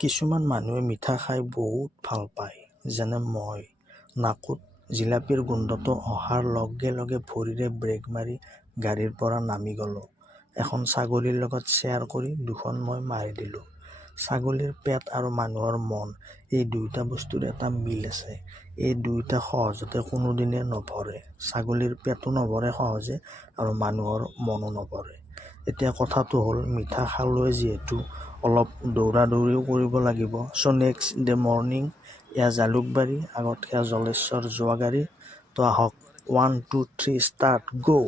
কিছুমান মানুহে মিঠা খাই বহুত ভাল পায়, যেনে মই। নাকত জিলাপীৰ গোন্ধটো অহাৰ লগে লগে ভৰিৰে ব্ৰেক মাৰি গাড়ীৰ পৰা নামি গ'লোঁ। এখন ছাগলীৰ লগত শ্বেয়াৰ কৰি দুখন মই মাৰি দিলোঁ। ছাগলীৰ পেট আৰু মানুহৰ মন, এই দুয়োটা বস্তুৰ এটা মিল আছে। এই দুয়োটা সহজতে কোনোদিনে নভৰে। ছাগলীৰ পেটো নভৰে সহজে আৰু মানুহৰ মনো নভৰে। এতিয়া কথাটো হ'ল, মিঠা খালোৱে যিহেতু অলপ দৌৰা-দৌৰিও কৰিব লাগিব। চ' নেক্সট ডে মৰ্ণিং, এয়া জালুকবাৰী, আগত সেয়া জলেশ্বৰ যোৱা গাড়ী। তো আহক, 1 2 3 ষ্টাৰ্ট, গো।